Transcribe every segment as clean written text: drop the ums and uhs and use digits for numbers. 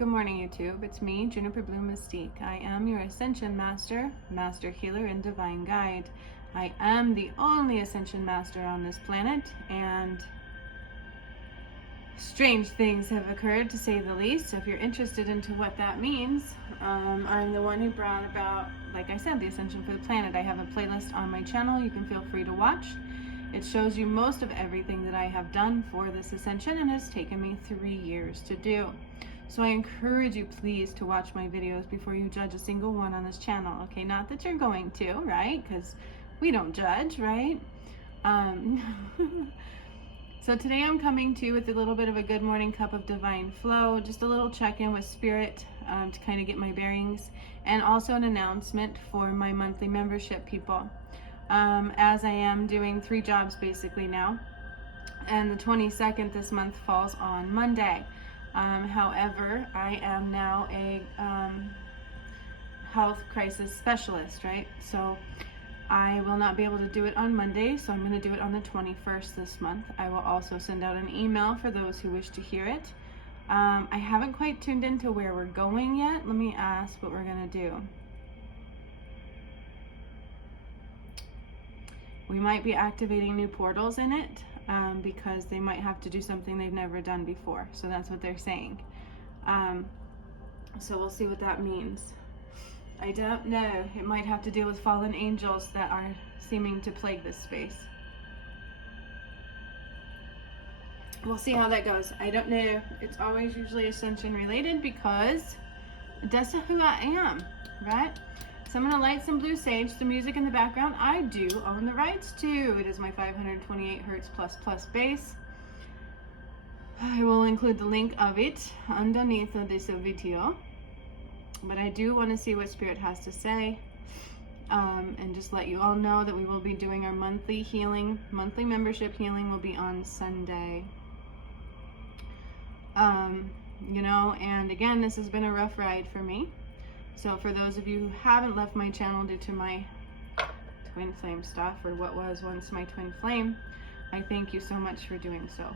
Good morning, YouTube. It's me, Juniper Blue Mystique. I am your Ascension Master, Master Healer, and Divine Guide. I am the only Ascension Master on this planet, and strange things have occurred, to say the least. So if you're interested into what that means, I'm the one who brought about, like I said, the Ascension for the planet. I have a playlist on my channel you can feel free to watch. It shows you most of everything that I have done for this Ascension, and it's taken me 3 years to do. So I encourage you, please, to watch my videos before you judge a single one on this channel. Okay, not that you're going to, right? Because we don't judge, right? So today I'm coming to you with a little bit of a good morning cup of divine flow, just a little check-in with spirit to kind of get my bearings, and also an announcement for my monthly membership people. As I am doing 3 jobs basically now, and the 22nd this month falls on Monday. However, I am now a health crisis specialist, right? So I will not be able to do it on Monday, so I'm going to do it on the 21st this month. I will also send out an email for those who wish to hear it. I haven't quite tuned into where we're going yet. Let me ask what we're going to do. We might be activating new portals in it. Because they might have to do something they've never done before. So that's what they're saying. So we'll see what that means. I don't know. It might have to deal with fallen angels that are seeming to plague this space. We'll see how that goes. I don't know. It's always usually Ascension related because that's who I am, right? So I'm going to light some blue sage. The music in the background, I do own the rights to. It is my 528 Hertz plus bass. I will include the link of it underneath this video. But I do want to see what Spirit has to say. And just let you all know that we will be doing our monthly healing. Monthly membership healing will be on Sunday. You know, and again, this has been a rough ride for me. So for those of you who haven't left my channel due to my twin flame stuff, or what was once my twin flame, I thank you so much for doing so.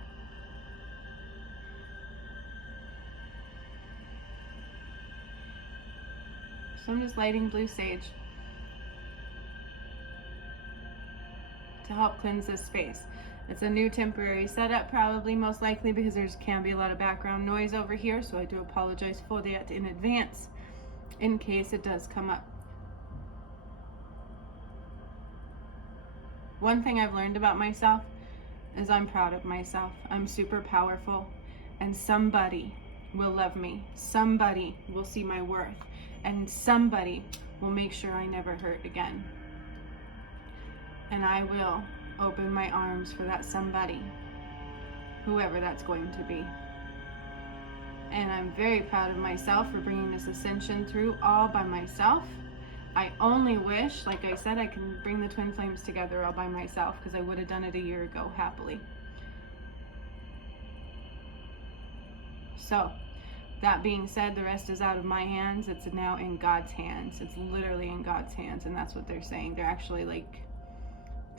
So I'm just lighting blue sage to help cleanse this space. It's a new temporary setup, probably, most likely, because there can be a lot of background noise over here, so I do apologize for that in advance, in case it does come up. One thing I've learned about myself is I'm proud of myself. I'm super powerful, and somebody will love me. Somebody will see my worth, and somebody will make sure I never hurt again. And I will open my arms for that somebody, whoever that's going to be. And I'm very proud of myself for bringing this Ascension through all by myself. I only wish, like I said, I can bring the twin flames together all by myself, because I would have done it a year ago happily. So, that being said, the rest is out of my hands. It's now in God's hands. It's literally in God's hands, and that's what they're saying. They're actually like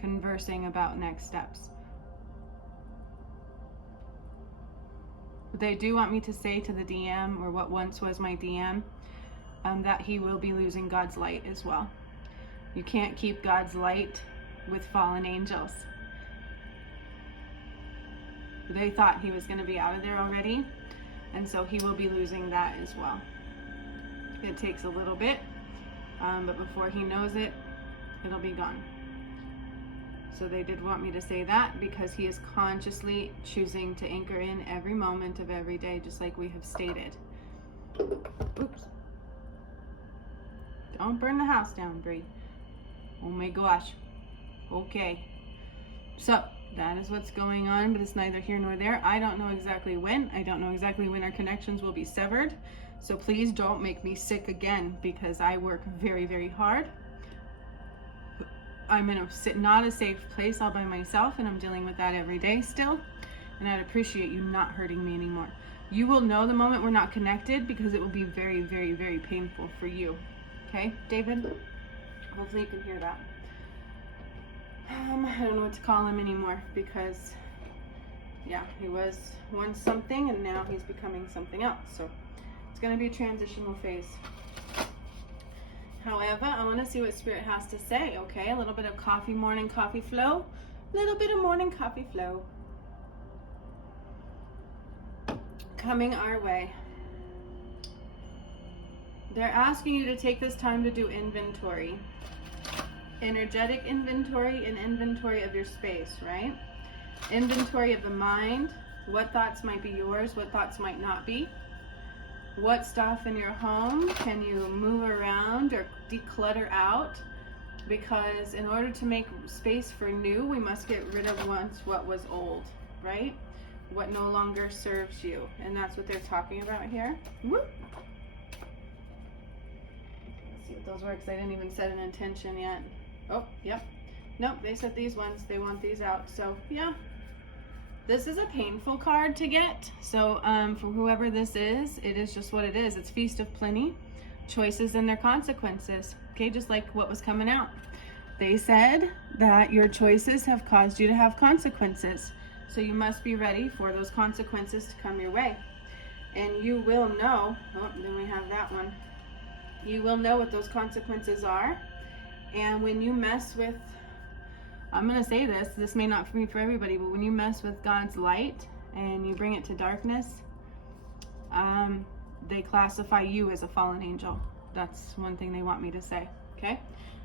conversing about next steps. They do want me to say to the DM, or what once was my DM, that he will be losing God's light as well. You can't keep God's light with fallen angels. They thought he was going to be out of there already, and so he will be losing that as well. It takes a little bit, but before he knows it, it'll be gone. So they did want me to say that, because he is consciously choosing to anchor in every moment of every day, just like we have stated. Oops. Don't burn the house down, Bree. Oh my gosh. Okay. So that is what's going on, but it's neither here nor there. I don't know exactly when. I don't know exactly when our connections will be severed. So please don't make me sick again, because I work very, very hard. I'm in not a safe place all by myself, and I'm dealing with that every day still. And I'd appreciate you not hurting me anymore. You will know the moment we're not connected, because it will be very, very, very painful for you. Okay, David? Hopefully you can hear that. I don't know what to call him anymore, because, yeah, he was once something, and now he's becoming something else. So It's going to be a transitional phase. However, I want to see what Spirit has to say, okay? A little bit of coffee, morning coffee flow. A little bit of morning coffee flow. Coming our way. They're asking you to take this time to do inventory. Energetic inventory and inventory of your space, right? Inventory of the mind. What thoughts might be yours, what thoughts might not be. What stuff in your home can you move around or declutter out? Because in order to make space for new, we must get rid of once what was old, right? What no longer serves you. And that's what they're talking about here. Whoop. Let's see what those were, because I didn't even set an intention yet. Oh, yep. Nope, they said these ones, they want these out. So, yeah. This is a painful card to get. So, for whoever this is, it is just what it is. It's Feast of Plenty, choices and their consequences. Okay, just like what was coming out. They said that your choices have caused you to have consequences. So you must be ready for those consequences to come your way. And you will know, oh, then we have that one. You will know what those consequences are. And when you mess with, I'm going to say this may not be for everybody, but when you mess with God's light and you bring it to darkness, they classify you as a fallen angel. That's one thing they want me to say, okay?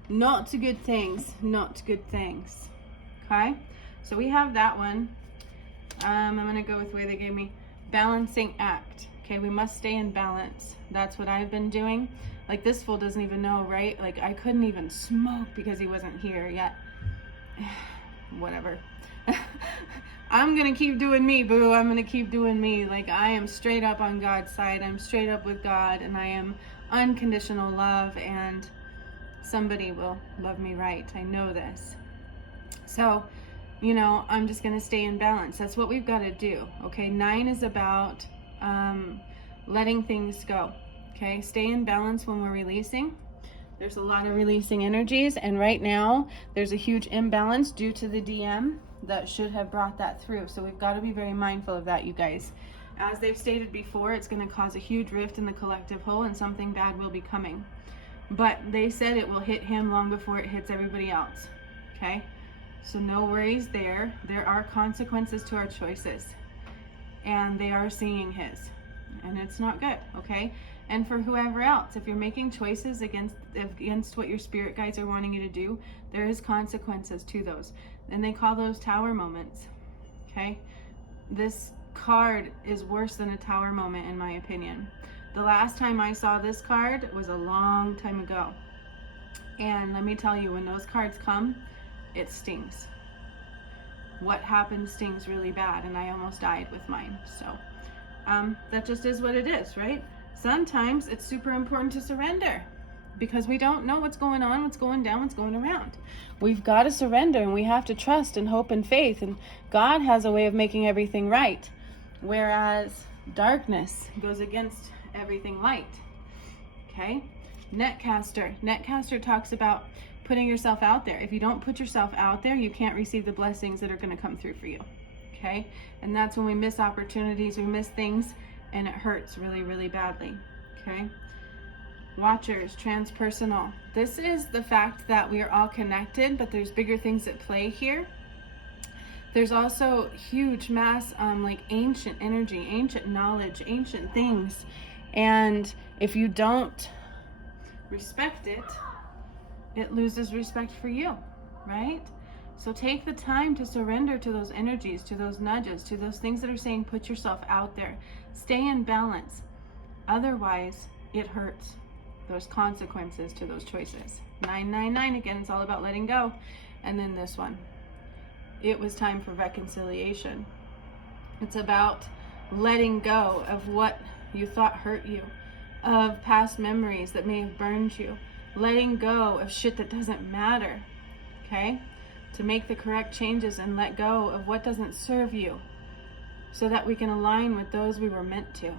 Not good things, not good things, okay? So we have that one. I'm going to go with the way they gave me, balancing act. Okay, we must stay in balance. That's what I've been doing. Like, this fool doesn't even know, right? Like, I couldn't even smoke because he wasn't here yet. Whatever. I'm gonna keep doing me, boo. I'm gonna keep doing me. Like, I am straight up on God's side. I'm straight up with God, and I am unconditional love, and somebody will love me right. I know this. So, you know, I'm just gonna stay in balance. That's what we've got to do. Okay, 9 is about letting things go. Okay, stay in balance when we're releasing. There's a lot of releasing energies, and right now there's a huge imbalance due to the DM that should have brought that through. So we've got to be very mindful of that, you guys. As they've stated before, it's going to cause a huge rift in the collective whole, and something bad will be coming. But they said it will hit him long before it hits everybody else. Okay, so no worries there. There are consequences to our choices, and they are seeing his, and it's not good. Okay. And for whoever else, if you're making choices against what your spirit guides are wanting you to do, there is consequences to those. And they call those tower moments, okay? This card is worse than a tower moment, in my opinion. The last time I saw this card was a long time ago. And let me tell you, when those cards come, it stings. What happened stings really bad, and I almost died with mine. So that just is what it is, right? Sometimes it's super important to surrender because we don't know what's going on, what's going down, what's going around. We've got to surrender, and we have to trust and hope and faith, and God has a way of making everything right, whereas darkness goes against everything light. Okay? Netcaster talks about putting yourself out there. If you don't put yourself out there, you can't receive the blessings that are going to come through for you. Okay? And that's when we miss opportunities, we miss things, and it hurts really, really badly. Okay? Watchers, transpersonal. This is the fact that we are all connected, but there's bigger things at play here. There's also huge mass, like ancient energy, ancient knowledge, ancient things. And if you don't respect it, it loses respect for you, right? So take the time to surrender to those energies, to those nudges, to those things that are saying put yourself out there. Stay in balance. Otherwise, it hurts. There's consequences to those choices. 999, again, it's all about letting go. And then this one. It was time for reconciliation. It's about letting go of what you thought hurt you, of past memories that may have burned you, letting go of shit that doesn't matter, okay? To make the correct changes and let go of what doesn't serve you so that we can align with those we were meant to,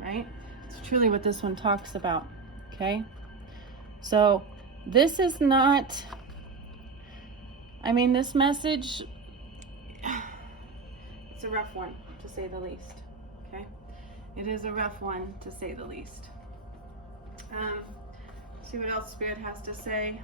right? It's truly what this one talks about, okay? So this is not, I mean, this message, it's a rough one, to say the least, okay? It is a rough one, to say the least. See what else Spirit has to say.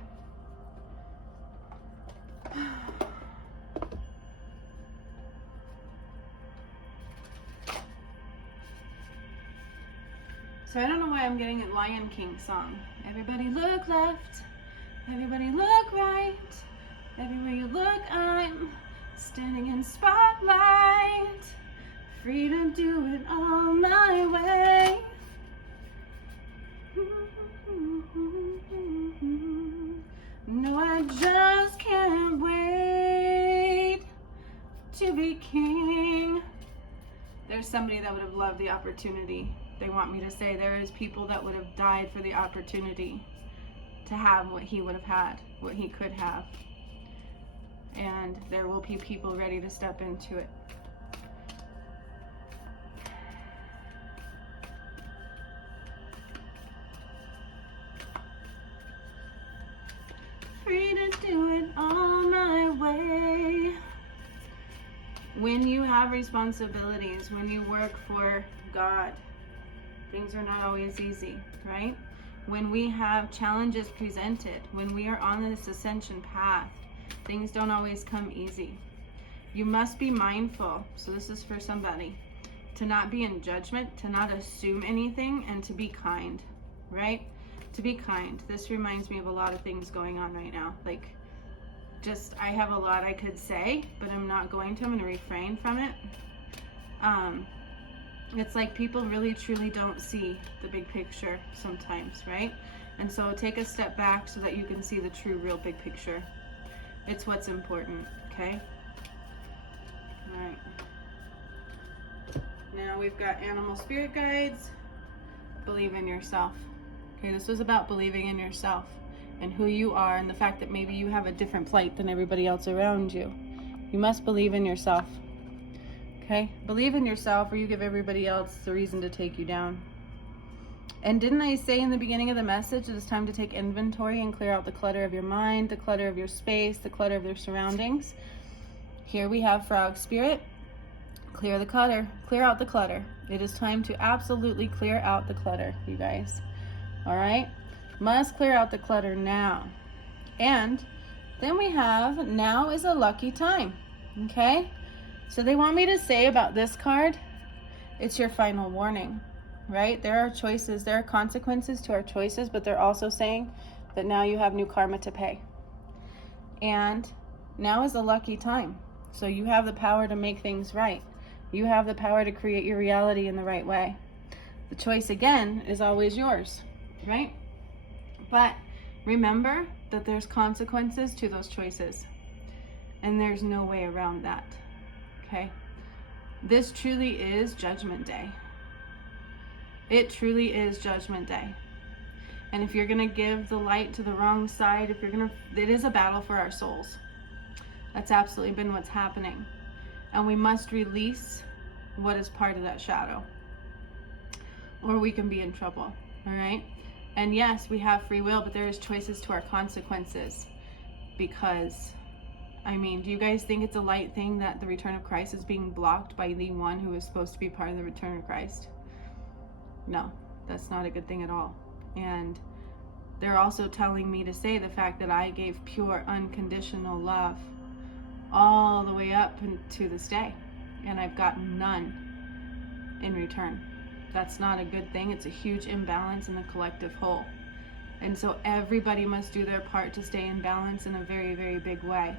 So I don't know why I'm getting a Lion King song. Everybody look left, everybody look right, everywhere you look I'm standing in spotlight, free to do it all my way. No, I just can't wait to be king. There's somebody that would have loved the opportunity. They want me to say there is people that would have died for the opportunity to have what he would have had, what he could have. And there will be people ready to step into it. Free to do it all my way. When you have responsibilities, when you work for God, things are not always easy, right? When we have challenges presented, when we are on this ascension path, things don't always come easy. You must be mindful, so this is for somebody, to not be in judgment, to not assume anything, and to be kind, right? To be kind. This reminds me of a lot of things going on right now. Like, just, I have a lot I could say, but I'm not going to. I'm going to refrain from it. It's like people really truly don't see the big picture sometimes, right? And so take a step back so that you can see the true, real big picture. It's what's important, okay? All right. Now we've got animal spirit guides. Believe in yourself. Okay, this was about believing in yourself and who you are and the fact that maybe you have a different plight than everybody else around you. You must believe in yourself. Okay, believe in yourself or you give everybody else the reason to take you down. And didn't I say in the beginning of the message that it's time to take inventory and clear out the clutter of your mind, the clutter of your space, the clutter of your surroundings? Here we have Frog Spirit. Clear the clutter, clear out the clutter. It is time to absolutely clear out the clutter, you guys. All right, must clear out the clutter now. And then we have now is a lucky time, okay? So they want me to say about this card, it's your final warning, right? There are choices, there are consequences to our choices, but they're also saying that now you have new karma to pay. And now is a lucky time. So you have the power to make things right. You have the power to create your reality in the right way. The choice again is always yours, right? But remember that there's consequences to those choices. And there's no way around that. Okay, this truly is Judgment Day. It truly is Judgment Day. And if you're going to give the light to the wrong side, it is a battle for our souls. That's absolutely been what's happening. And we must release what is part of that shadow, or we can be in trouble, all right? And yes, we have free will, but there is choices to our consequences. Because I mean, do you guys think it's a light thing that the return of Christ is being blocked by the one who is supposed to be part of the return of Christ? No, that's not a good thing at all. And they're also telling me to say the fact that I gave pure, unconditional love all the way up to this day. And I've gotten none in return. That's not a good thing. It's a huge imbalance in the collective whole. And so everybody must do their part to stay in balance in a very, very big way.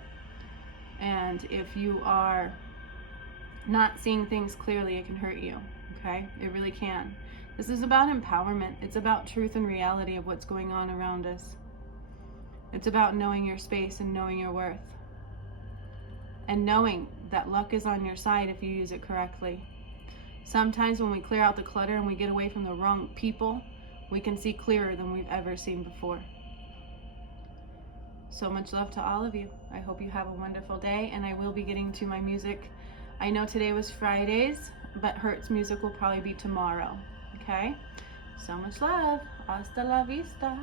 And if you are not seeing things clearly, it can hurt you, okay? It really can. This is about empowerment. It's about truth and reality of what's going on around us. It's about knowing your space and knowing your worth. And knowing that luck is on your side if you use it correctly. Sometimes when we clear out the clutter and we get away from the wrong people, we can see clearer than we've ever seen before. So much love to all of you. I hope you have a wonderful day, and I will be getting to my music. I know today was Fridays, but Hertz music will probably be tomorrow, okay? So much love. Hasta la vista.